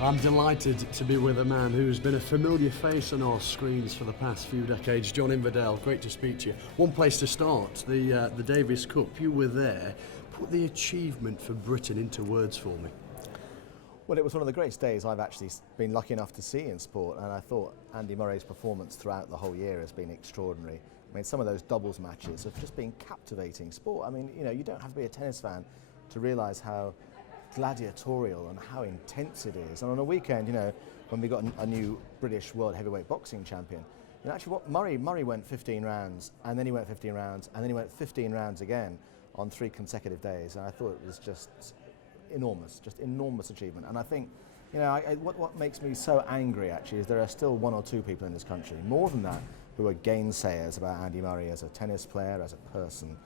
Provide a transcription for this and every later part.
I'm delighted to be with a man who's been a familiar face on our screens for the past few decades, John Inverdale. Great to speak to you. One place to start, the Davis Cup. You were there. Put the achievement for Britain into words for me. Well, it was one of the greatest days I've actually been lucky enough to see in sport, and I thought Andy Murray's performance throughout the whole year has been extraordinary. I mean, some of those doubles matches have just been captivating sport. I mean, you don't have to be a tennis fan to realise how gladiatorial and how intense it is. And on a weekend, when we got a new British world heavyweight boxing champion, actually what Murray went 15 rounds, and then he went 15 rounds, and then he went 15 rounds again on 3 consecutive days, and I thought it was just enormous achievement. And I think, what makes me so angry actually is there are still 1 or 2 people in this country, more than that, who are gainsayers about Andy Murray as a tennis player, as a person,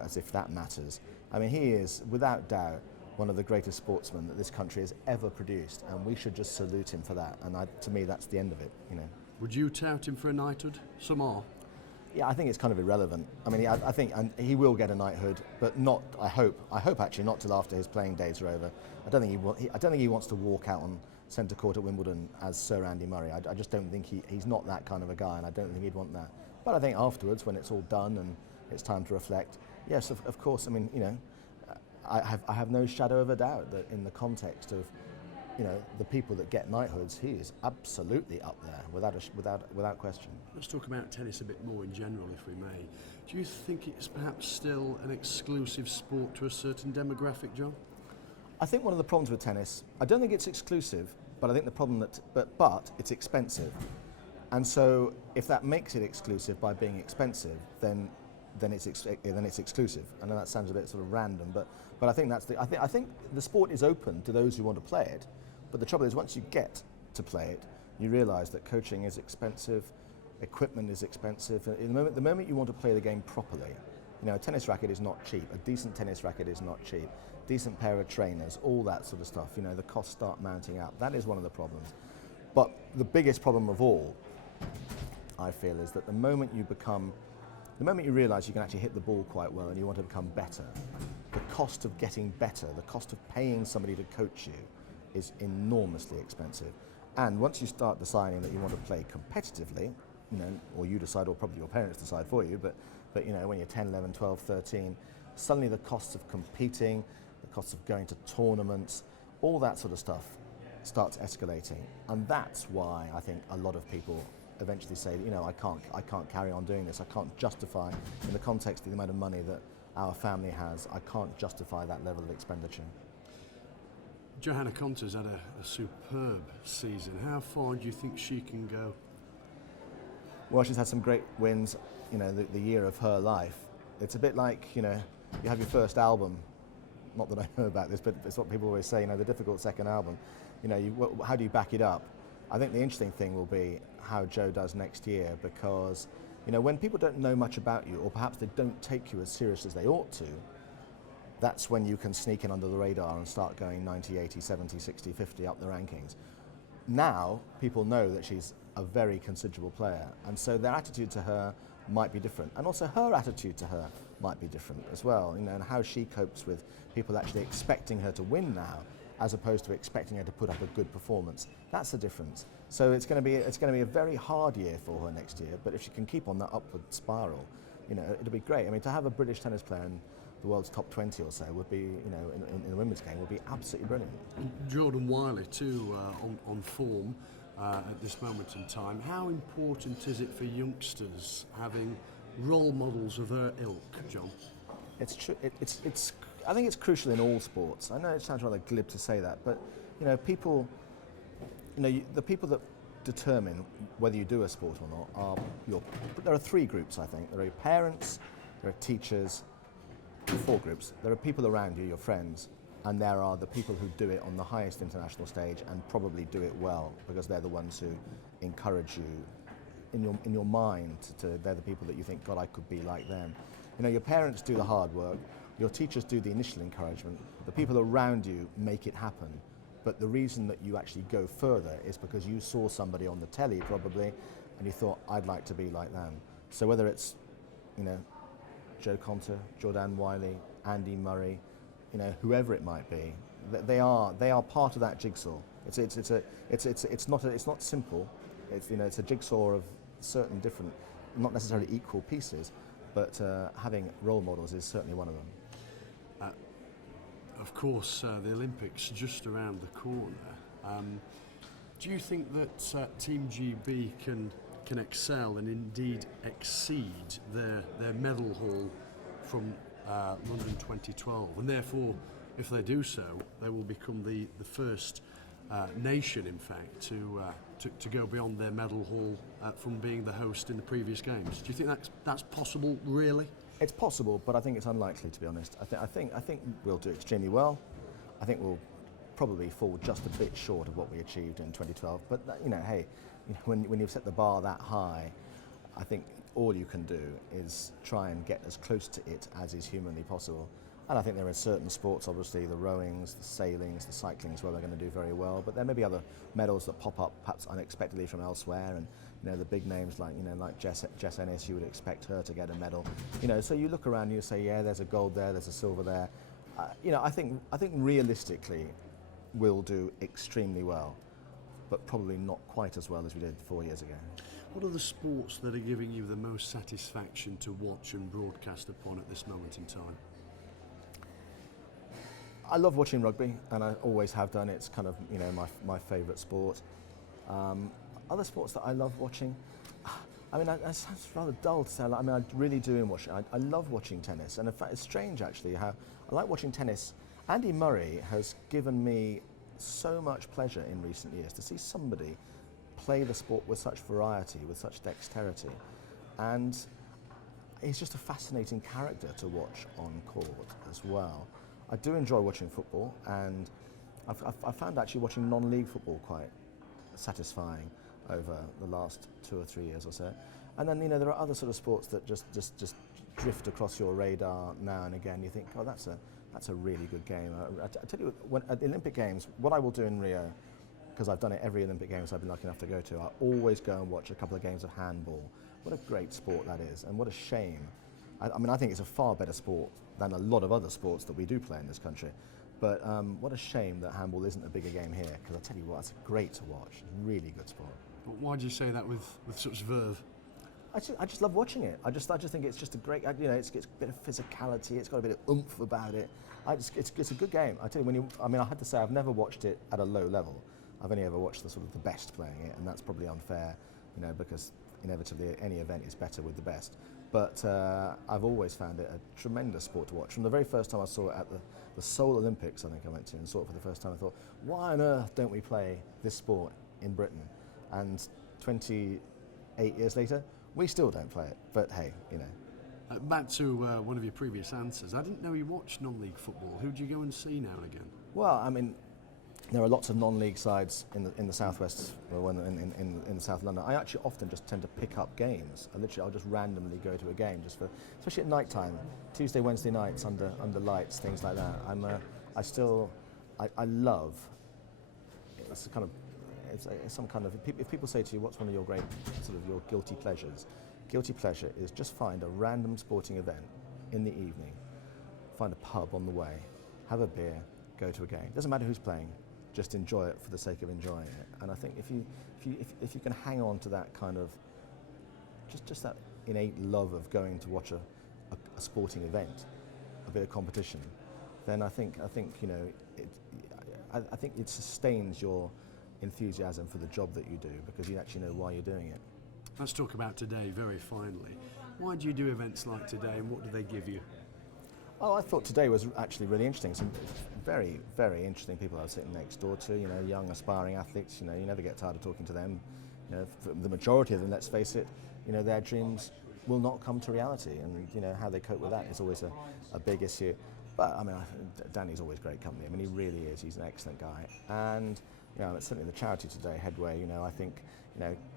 as if that matters. I mean, he is, without doubt, one of the greatest sportsmen that this country has ever produced, and we should just salute him for that. And to me, that's the end of it. Would you tout him for a knighthood? Some are. Yeah, I think it's kind of irrelevant. I mean, I think and he will get a knighthood, but not. I hope actually not till after his playing days are over. I don't think he wants to walk out on centre court at Wimbledon as Sir Andy Murray. I just don't think he's not that kind of a guy, and I don't think he'd want that. But I think afterwards, when it's all done and it's time to reflect, yes, of course. I mean, I have no shadow of a doubt that in the context of, the people that get knighthoods, he is absolutely up there without question. Let's talk about tennis a bit more in general, if we may. Do you think it's perhaps still an exclusive sport to a certain demographic, John? I think one of the problems with tennis, I don't think it's exclusive, but I think the problem but it's expensive, and so if that makes it exclusive by being expensive, then it's exclusive. I know that sounds a bit sort of random, but I think I think the sport is open to those who want to play it. But the trouble is, once you get to play it, you realise that coaching is expensive, equipment is expensive. The moment you want to play the game properly, a tennis racket is not cheap. A decent tennis racket is not cheap. Decent pair of trainers, all that sort of stuff. The costs start mounting up. That is one of the problems. But the biggest problem of all, I feel, is that the moment you realise you can actually hit the ball quite well and you want to become better, the cost of getting better, the cost of paying somebody to coach you is enormously expensive. And once you start deciding that you want to play competitively, or you decide, or probably your parents decide for you, but when you're 10, 11, 12, 13, suddenly the costs of competing, the costs of going to tournaments, all that sort of stuff starts escalating. And that's why I think a lot of people eventually say, I can't carry on doing this. I can't justify, in the context of the amount of money that our family has, I can't justify that level of expenditure. Johanna Konta's had a superb season. How far do you think she can go? Well, she's had some great wins, the year of her life. It's a bit like, you have your first album, not that I know about this, but it's what people always say, the difficult second album. How do you back it up? I think the interesting thing will be how Jo does next year, because when people don't know much about you, or perhaps they don't take you as serious as they ought to, that's when you can sneak in under the radar and start going 90, 80, 70, 60, 50 up the rankings. Now people know that she's a very considerable player, and so their attitude to her might be different, and also her attitude to her might be different as well, and how she copes with people actually expecting her to win now, as opposed to expecting her to put up a good performance. That's the difference. So it's going to be a very hard year for her next year. But if she can keep on that upward spiral, it'll be great. I mean, to have a British tennis player in the world's top 20 or so would be, in the women's game, would be absolutely brilliant. Jordan Wiley too, on form at this moment in time. How important is it for youngsters having role models of her ilk, John? It's true. I think it's crucial in all sports. I know it sounds rather glib to say that, but people, the people that determine whether you do a sport or not there are 3 groups, I think. There are your parents, there are teachers, 4 groups. There are people around you, your friends, and there are the people who do it on the highest international stage and probably do it well, because they're the ones who encourage you in your mind. They're the people that you think, God, I could be like them. Your parents do the hard work. Your teachers do the initial encouragement. The people around you make it happen. But the reason that you actually go further is because you saw somebody on the telly probably, and you thought, I'd like to be like them. So whether it's, Jo Konta, Jordan Wiley, Andy Murray, whoever it might be, they are part of that jigsaw. It's not simple. It's a jigsaw of certain different, not necessarily equal pieces, but having role models is certainly one of them. Of course, the Olympics just around the corner. Do you think that Team GB can excel and indeed exceed their medal haul from London 2012, and therefore, if they do so, they will become the first nation, in fact, to go beyond their medal haul from being the host in the previous games? Do you think that's possible, really? It's possible, but I think it's unlikely, to be honest. I think we'll do extremely well. I think we'll probably fall just a bit short of what we achieved in 2012. But hey, when you've set the bar that high, I think all you can do is try and get as close to it as is humanly possible. And I think there are certain sports, obviously the rowings, the sailings, the cyclings, where they're going to do very well. But there may be other medals that pop up perhaps unexpectedly from elsewhere. And the big names like Jess Ennis, you would expect her to get a medal. So you look around and you say, yeah, there's a gold there, there's a silver there. I think realistically we'll do extremely well, but probably not quite as well as we did 4 years ago. What are the sports that are giving you the most satisfaction to watch and broadcast upon at this moment in time? I love watching rugby, and I always have done. It's kind of my favourite sport. Other sports that I love watching, I mean, it sounds rather dull to say. I mean, I really do watch it. I love watching tennis, and in fact, it's strange actually how I like watching tennis. Andy Murray has given me so much pleasure in recent years to see somebody play the sport with such variety, with such dexterity, and he's just a fascinating character to watch on court as well. I do enjoy watching football, and I found actually watching non-league football quite satisfying over the last 2 or 3 years or so. And then there are other sort of sports that just drift across your radar now and again. You think, oh, that's a really good game. I tell you, at the Olympic Games, what I will do in Rio, because I've done it every Olympic Games I've been lucky enough to go to, I always go and watch a couple of games of handball. What a great sport that is, and what a shame. I mean, I think it's a far better sport than a lot of other sports that we do play in this country. But what a shame that handball isn't a bigger game here, because I tell you what, it's great to watch. Really good sport. But why do you say that with such verve? I just love watching it. I just think it's just a great, it's a bit of physicality, it's got a bit of oomph about it. It's a good game. I tell you, I had to say I've never watched it at a low level. I've only ever watched the best playing it, and that's probably unfair, because inevitably any event is better with the best. But I've always found it a tremendous sport to watch. From the very first time I saw it at the Seoul Olympics, I think I went to and saw it for the first time, I thought, why on earth don't we play this sport in Britain? And 28 years later, we still don't play it. But hey, Back to one of your previous answers. I didn't know you watched non-league football. Who do you go and see now and again? Well, I mean, there are lots of non-league sides in the southwest, or in South London. I actually often just tend to pick up games. I'll just randomly go to a game, especially at night time, Tuesday, Wednesday nights under lights, things like that. I love. It's some kind of. If people say to you, "What's one of your great your guilty pleasures?" Guilty pleasure is just find a random sporting event in the evening, find a pub on the way, have a beer, go to a game. Doesn't matter who's playing. Just enjoy it for the sake of enjoying it. And I think if you can hang on to that kind of just that innate love of going to watch a sporting event, a bit of competition, then I think it sustains your enthusiasm for the job that you do, because you actually know why you're doing it. Let's talk about today very finally. Why do you do events like today, and what do they give you? Oh, I thought today was actually really interesting. Some very, very interesting people I was sitting next door to, young aspiring athletes. You never get tired of talking to them. For the majority of them, let's face it, their dreams will not come to reality, and how they cope with that is always a big issue. But I mean, Danny's always great company. I mean, he really is. He's an excellent guy, and certainly the charity today, Headway. I think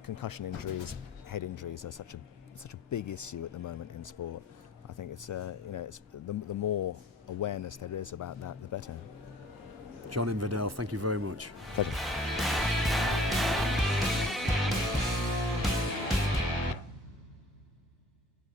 concussion injuries, head injuries are such a big issue at the moment in sport. I think it's the more awareness there is about that, the better. John Inverdale, thank you very much. Pleasure.